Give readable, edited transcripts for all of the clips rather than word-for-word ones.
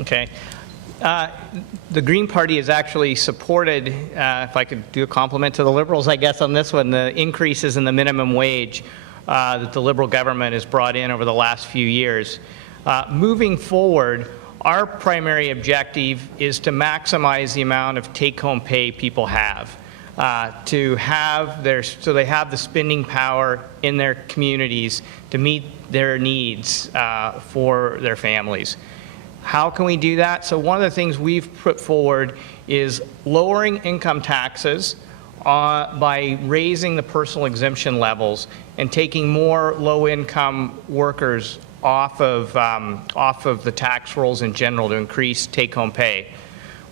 Okay. The Green Party has actually supported, if I could do a compliment to the Liberals, I guess, on this one, the increases in the minimum wage that the Liberal government has brought in over the last few years. Moving forward, our primary objective is to maximize the amount of take-home pay people have, so they have the spending power in their communities to meet their needs for their families. How can we do that? So one of the things we've put forward is lowering income taxes by raising the personal exemption levels and taking more low-income workers off of the tax rolls in general to increase take-home pay.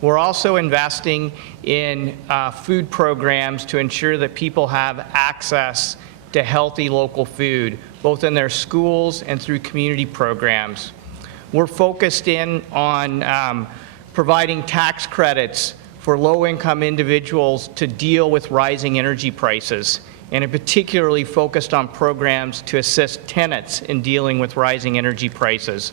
We're also investing in food programs to ensure that people have access to healthy local food, both in their schools and through community programs. We're focused in on providing tax credits for low-income individuals to deal with rising energy prices, and in particularly focused on programs to assist tenants in dealing with rising energy prices.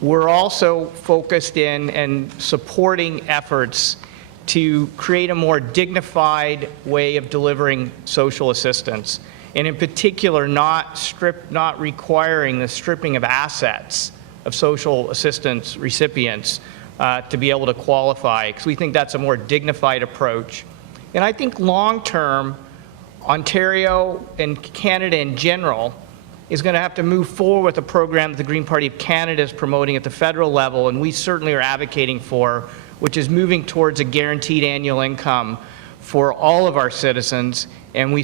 We're also focused in and supporting efforts to create a more dignified way of delivering social assistance, and in particular not requiring the stripping of assets of social assistance recipients to be able to qualify, because we think that's a more dignified approach. And I think long-term, Ontario and Canada in general is going to have to move forward with a program that the Green Party of Canada is promoting at the federal level, and we certainly are advocating for, which is moving towards a guaranteed annual income for all of our citizens. And we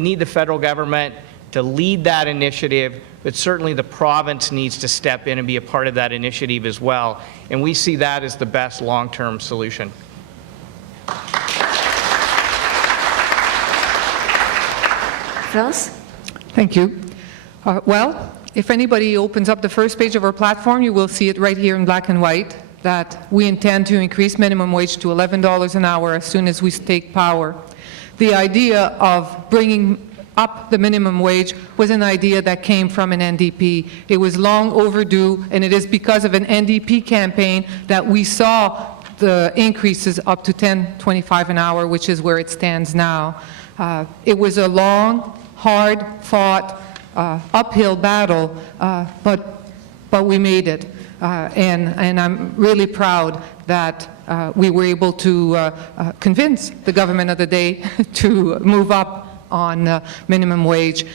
need the federal government to lead that initiative, but certainly the province needs to step in and be a part of that initiative as well. And we see that as the best long-term solution. Ross? Thank you. Well, if anybody opens up the first page of our platform, you will see it right here in black and white that we intend to increase minimum wage to $11 an hour as soon as we take power. The idea of bringing up the minimum wage was an idea that came from an NDP. It was long overdue, and it is because of an NDP campaign that we saw the increases up to $10.25 an hour, which is where it stands now. It was a long, hard-fought, uphill battle, but we made it. And I'm really proud that we were able to convince the government of the day to move up on minimum wage.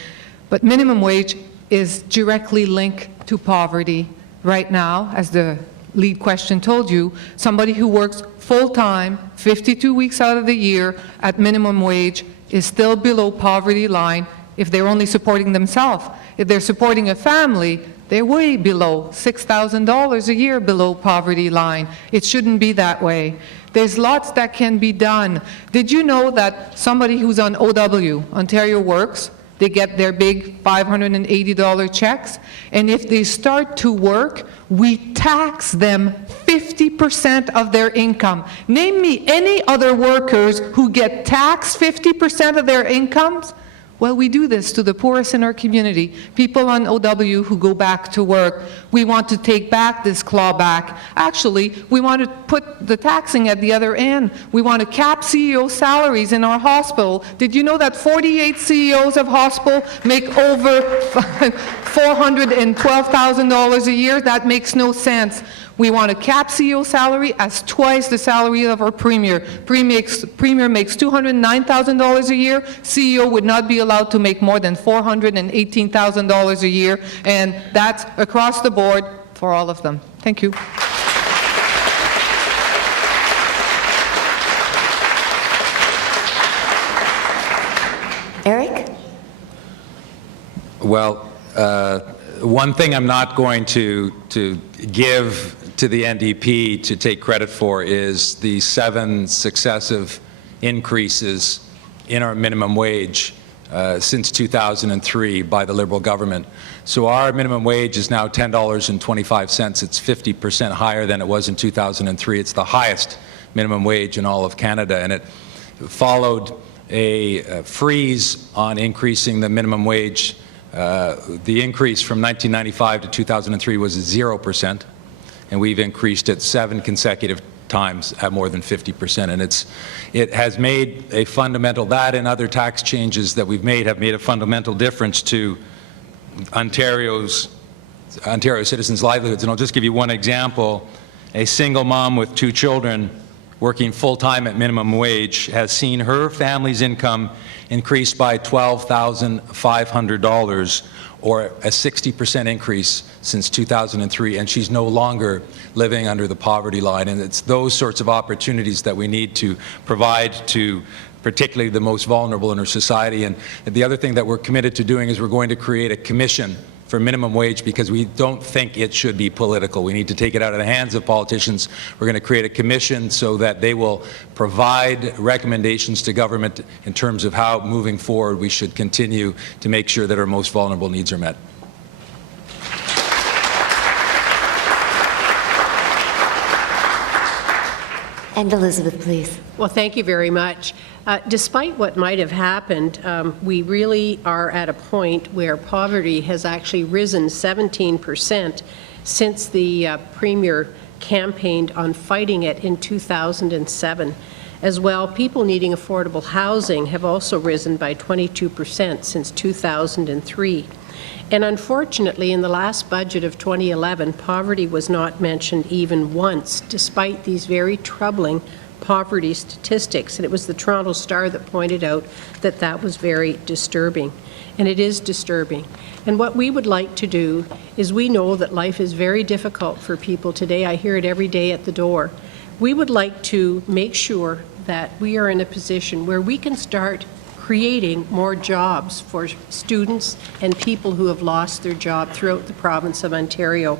But minimum wage is directly linked to poverty. Right now, as the lead question told you, somebody who works full-time, 52 weeks out of the year at minimum wage is still below poverty line if they're only supporting themselves. If they're supporting a family, they're way below $6,000 a year below poverty line. It shouldn't be that way. There's lots that can be done. Did you know that somebody who's on OW, Ontario Works, they get their big $580 checks, and if they start to work, we tax them 50% of their income. Name me any other workers who get taxed 50% of their incomes. Well, we do this to the poorest in our community, people on OW who go back to work. We want to take back this clawback. Actually, we want to put the taxing at the other end. We want to cap CEO salaries in our hospital. Did you know that 48 CEOs of hospital make over $412,000 a year? That makes no sense. We want to cap CEO salary as twice the salary of our premier. Premier makes $209,000 a year. CEO would not be allowed to make more than $418,000 a year, and that's across the board for all of them. Thank you. Eric? Well, one thing I'm not going to give to the NDP to take credit for is the 7 successive increases in our minimum wage since 2003 by the Liberal government. So our minimum wage is now $10.25. It's 50% higher than it was in 2003. It's the highest minimum wage in all of Canada, and it followed a freeze on increasing the minimum wage. The increase from 1995 to 2003 was 0%. and we've increased it 7 consecutive times at more than 50%. And it has made a fundamental, that and other tax changes that we've made have made a fundamental difference to Ontario citizens' livelihoods. And I'll just give you one example. A single mom with 2 children working full-time at minimum wage has seen her family's income increase by $12,500, or a 60% increase since 2003, and she's no longer living under the poverty line. And it's those sorts of opportunities that we need to provide to particularly the most vulnerable in our society. And the other thing that we're committed to doing is we're going to create a commission for minimum wage, because we don't think it should be political. We need to take it out of the hands of politicians. We're going to create a commission so that they will provide recommendations to government in terms of how, moving forward, we should continue to make sure that our most vulnerable needs are met. And Elizabeth, please. Well, thank you very much. Despite what might have happened, we really are at a point where poverty has actually risen 17% since the Premier campaigned on fighting it in 2007. As well, people needing affordable housing have also risen by 22% since 2003. And unfortunately, in the last budget of 2011, poverty was not mentioned even once, despite these very troubling poverty statistics. And it was the Toronto Star that pointed out that that was very disturbing. And it is disturbing. And what we would like to do is, we know that life is very difficult for people today. I hear it every day at the door. We would like to make sure that we are in a position where we can start creating more jobs for students and people who have lost their job throughout the province of Ontario.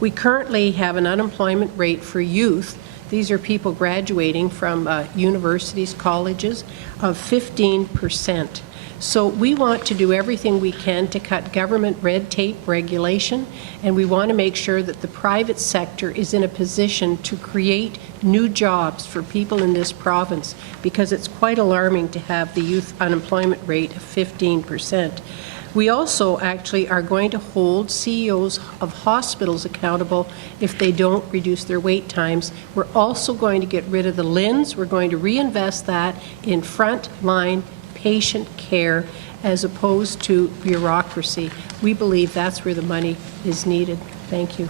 We currently have an unemployment rate for youth, these are people graduating from universities, colleges, of 15%. So we want to do everything we can to cut government red tape regulation, and we want to make sure that the private sector is in a position to create new jobs for people in this province, because it's quite alarming to have the youth unemployment rate of 15%. We also actually are going to hold CEOs of hospitals accountable if they don't reduce their wait times. We're also going to get rid of the LHINs. We're going to reinvest that in front-line patient care as opposed to bureaucracy. We believe that's where the money is needed. Thank you.